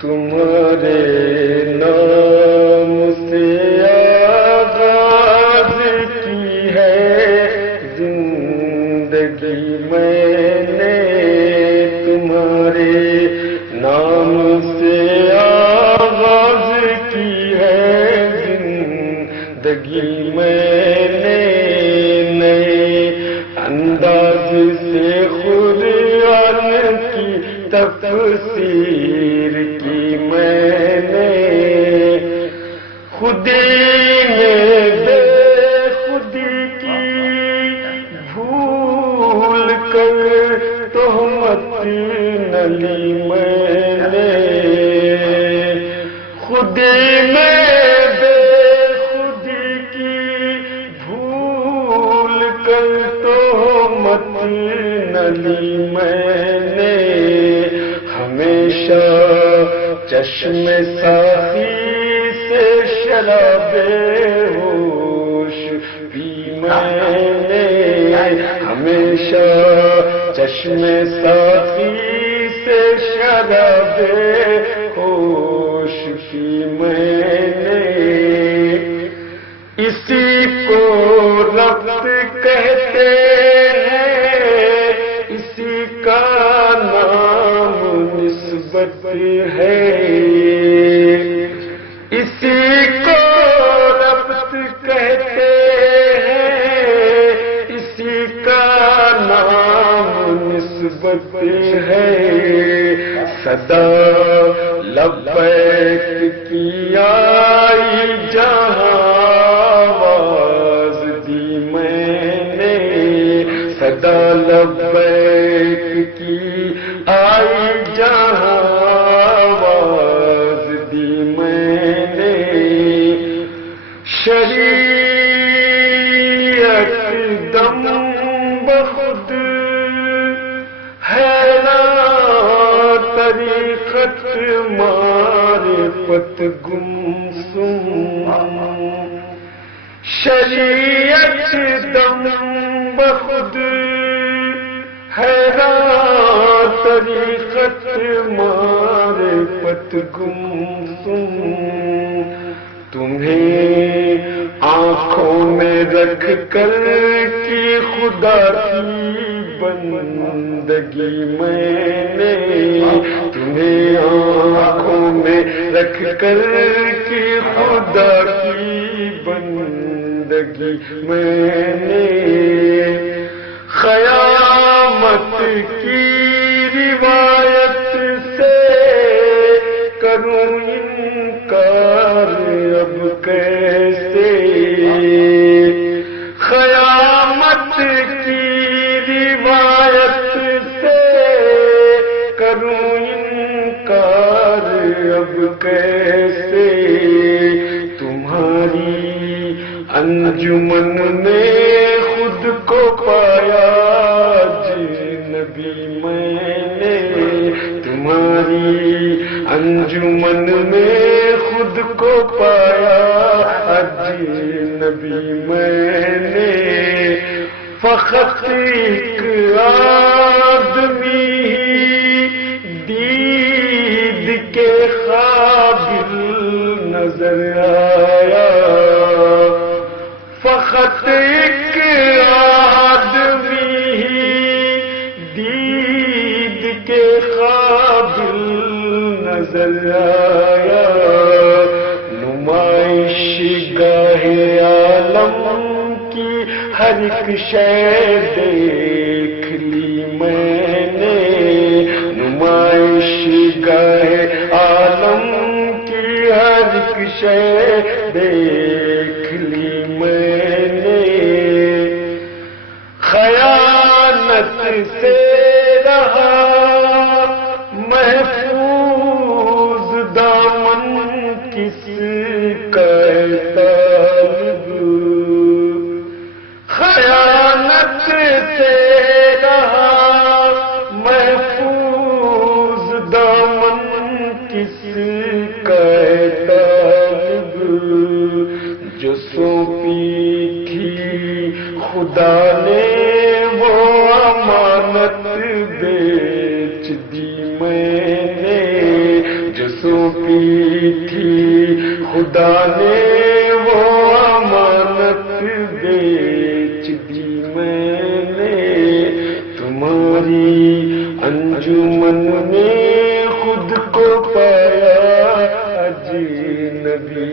تمہارے نام سے آغاز کی ہے زندگی میں نے، تمہارے نام سے آغاز کی ہے زندگی میں نے، نئے انداز سے قرآن کی تفسیر کی میں نے، خودی میں بے خودی کی بھول کر تہمت نہ لی میں نے، خودی میں بے خودی کی بھول کر تہمت نہ لی میں نے، ہمیشہ چشم ساقی سے شراب ہوش پی میں نے، ہمیشہ چشم ساقی سے شراب ہوش پی میں نے، اسی کو ربط کہتے ہیں، اسی کا نام نسبت ہے، اسی کو ربط کہتے ہیں، اسی کا نام نسبت ہے، صدا لبیک کی آئی جہاں آواز دی میں نے، صدا لبیک کی آئی جہاں آواز دی میں نے، شریعت دم بخود حیران طریقت معرفت گمسم، شریعت دم بخود حیران طریقت معرفت گمسم، تمہیں آنکھوں میں رکھ کر کی خدا کی بندگی میں نے، تمہیں آنکھوں میں رکھ کر کی خدا کی بندگی میں نے، قیامت کی روایت سے کروں انکار اب کیسے، قیامت کی روایت سے کروں انکار اب کیسے، تمہاری انجمن میں خود کو پایا اجنبی میں نے، تمہاری انجمن میں خود کو پایا اجنبی میں نے، فقط ایک آدمی دید کے قابل نظر آیا، فقط ایک آدمی دید کے قابل نظر آیا، نمائش گاہ عالم کی ہر ایک شے دیکھ لی میں نے، نمائش گاہ عالم کی ہر ایک شے دیکھ لی میں نے، خیانت سے رہا محفوظ دامن کس کا طالب، خیانت سے رہا محفوظ دامن کس کا طالب، جو سونپی تھی خدا نے وہ امانت بیچ دی میں نے، جو تمہاری انجمن میں خود کو پایا اجنبی